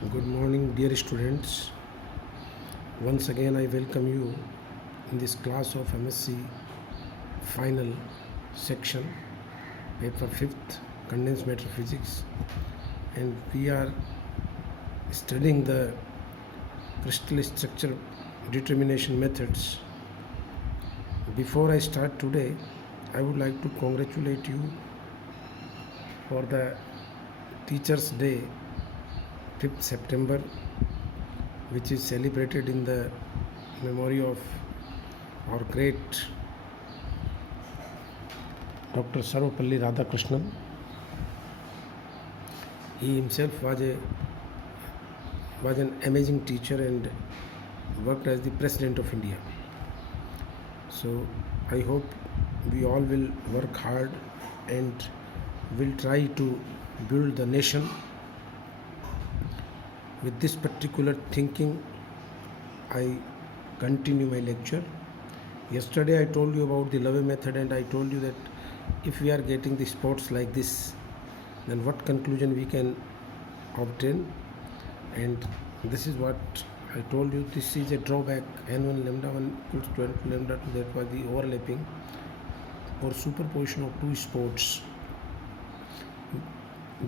Good morning, dear students. Once again, I welcome you in this class of MSc final section, paper 5th, condensed matter physics, and we are studying the crystal structure determination methods. Before I start today, I would like to congratulate you for the Teachers' Day 5th September, which is celebrated in the memory of our great Dr. Sarvapalli Radhakrishnan. He himself was an amazing teacher and worked as the President of India. So I hope we all will work hard and will try to build the nation. With this particular thinking, I continue my lecture. Yesterday I told you about the Love method, and I told you that if we are getting the sports like this, then what conclusion we can obtain. And this is what I told you. This is a drawback. N1 lambda 1 equals to N2 lambda 2. That was the overlapping or superposition of two sports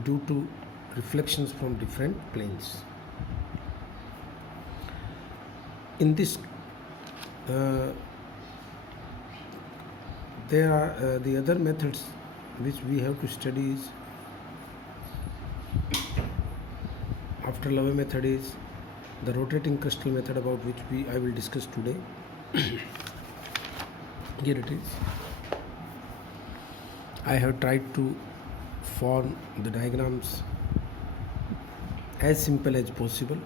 due to reflections from different planes. In this, there are the other methods which we have to study is after Love method is the rotating crystal method, about which I will discuss today. Here it is. I have tried to form the diagrams as simple as possible.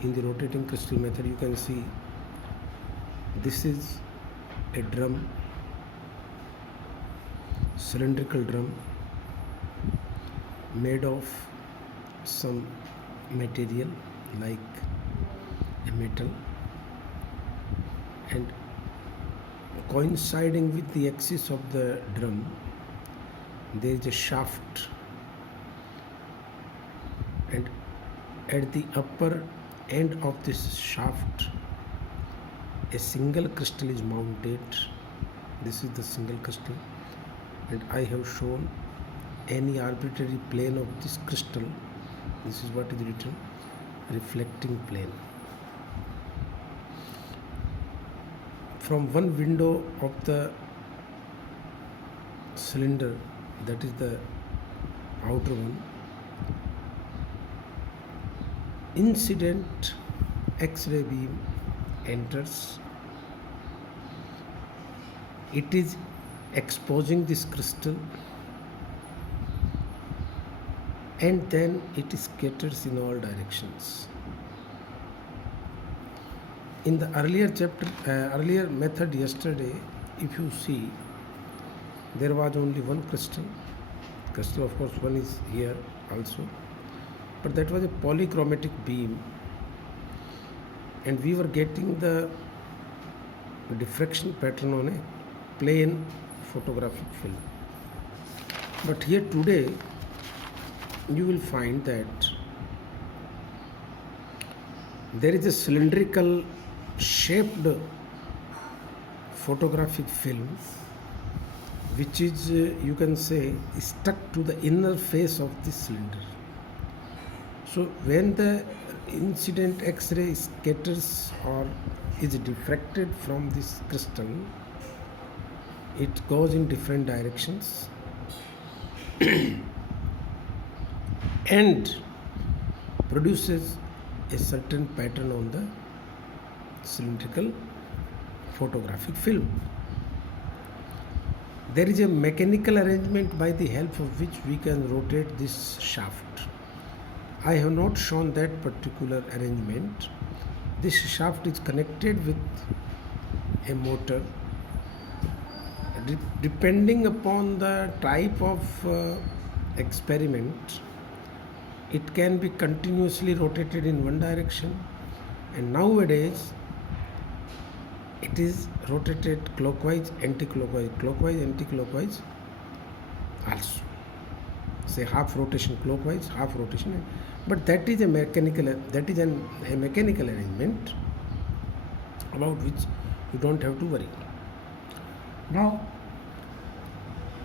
In the rotating crystal method, you can see this is a drum, cylindrical drum made of some material like a metal, and coinciding with the axis of the drum there is a shaft, and at the upper end of this shaft a single crystal is mounted. This is the single crystal, and I have shown any arbitrary plane of this crystal. This is what is written, reflecting plane. From one window of the cylinder, that is the outer one, incident X-ray beam enters. It is exposing this crystal, and then it scatters in all directions. In the earlier method yesterday, if you see, there was only one crystal. Crystal, of course, one is here also, but that was a polychromatic beam, and we were getting the diffraction pattern on a plain photographic film. But here today you will find that there is a cylindrical shaped photographic film which is, you can say, stuck to the inner face of this cylinder. So when the incident X-ray scatters or is diffracted from this crystal, it goes in different directions and produces a certain pattern on the cylindrical photographic film. There is a mechanical arrangement by the help of which we can rotate this shaft. I have not shown that particular arrangement. This shaft is connected with a motor. Depending upon the type of experiment, it can be continuously rotated in one direction, and nowadays it is rotated clockwise, anti-clockwise, clockwise, anti-clockwise also. Say half rotation clockwise, half rotation, but that is a mechanical arrangement about which you don't have to worry. Now,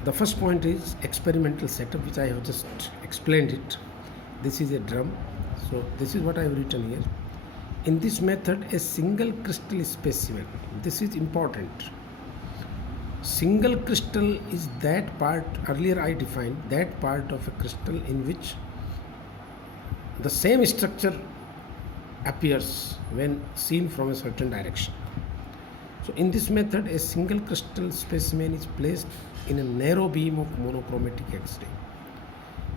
the first point is experimental setup, which I have just explained it. This is a drum, so this is what I have written here. In this method, a single crystal specimen, this is important. Single crystal is that part, earlier I defined that part of a crystal in which the same structure appears when seen from a certain direction. So in this method, a single crystal specimen is placed in a narrow beam of monochromatic X-ray.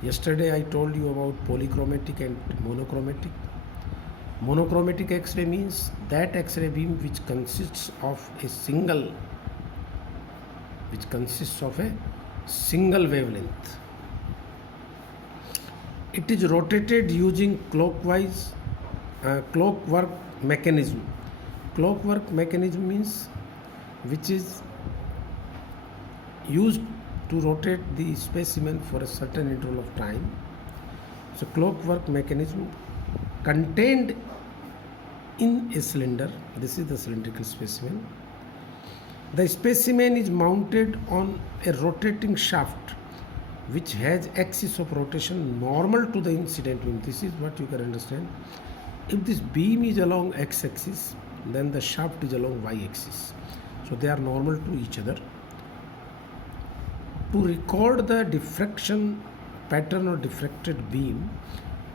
Yesterday I told you about polychromatic and monochromatic. Monochromatic X-ray means that X-ray beam which consists of a single wavelength. It is rotated using clockwork mechanism. Clockwork mechanism means which is used to rotate the specimen for a certain interval of time. So clockwork mechanism contained in a cylinder. This is the cylindrical specimen. The specimen is mounted on a rotating shaft which has axis of rotation normal to the incident beam. This is what you can understand. If this beam is along x-axis, then the shaft is along y-axis. So they are normal to each other. To record the diffraction pattern or diffracted beam,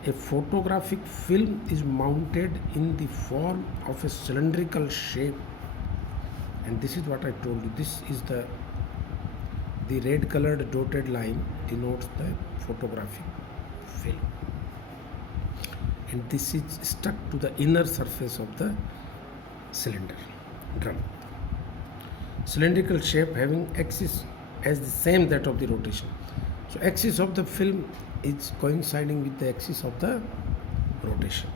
a photographic film is mounted in the form of a cylindrical shape, and this is what I told you. This is the red colored dotted line denotes the photographic film, and this is stuck to the inner surface of the cylinder drum. Cylindrical shape having axis as the same that of the rotation. So axis of the film is coinciding with the axis of the rotation.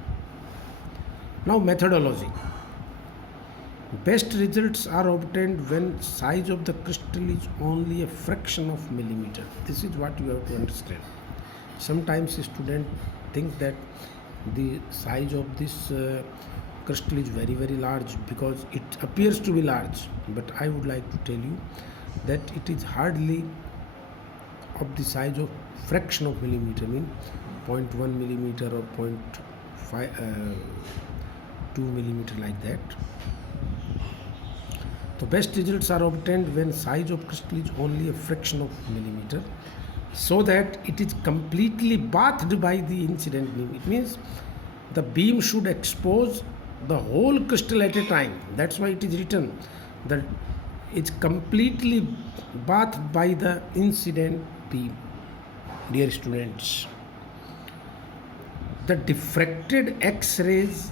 Now methodology. Best results are obtained when size of the crystal is only a fraction of millimeter. This is what you have to understand. Sometimes a student thinks that the size of this crystal is very large because it appears to be large, but I would like to tell you that it is hardly of the size of fraction of millimeter, mean 0.1 millimeter or 0.2 millimeter, like that. The best results are obtained when size of crystal is only a fraction of millimeter, so that it is completely bathed by the incident beam. It means the beam should expose the whole crystal at a time. That's why it is written that it's completely bathed by the incident beam. Dear students, the diffracted X-rays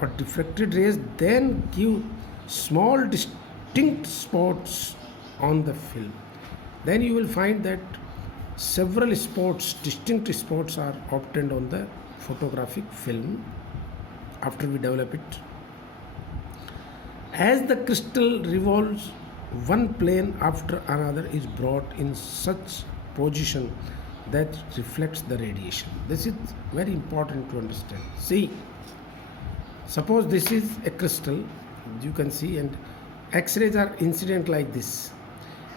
or diffracted rays then give small distinct spots on the film. Then you will find that several spots, distinct spots, are obtained on the photographic film after we develop it. As the crystal revolves, one plane after another is brought in such position that reflects the radiation. This is very important to understand. See, suppose this is a crystal, you can see, and X-rays are incident like this.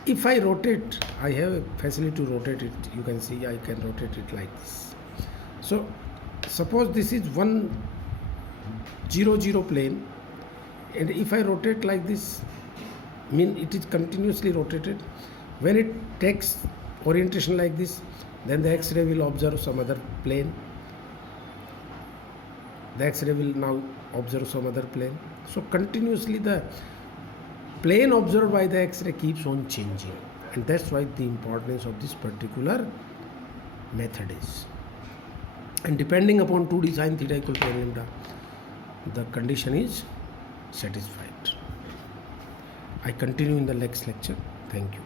If I rotate, I have a facility to rotate it. You can see I can rotate it like this. So suppose this is 1 0 0 plane, and if I rotate like this, mean it is continuously rotated. When it takes orientation like this, then the X-ray will observe some other plane. The X-ray will now observe some other plane. So continuously the plane observed by the X-ray keeps on changing, and that's why the importance of this particular method is. And depending upon 2d sin theta equal to n lambda, the condition is satisfied. I continue in the next lecture. Thank you.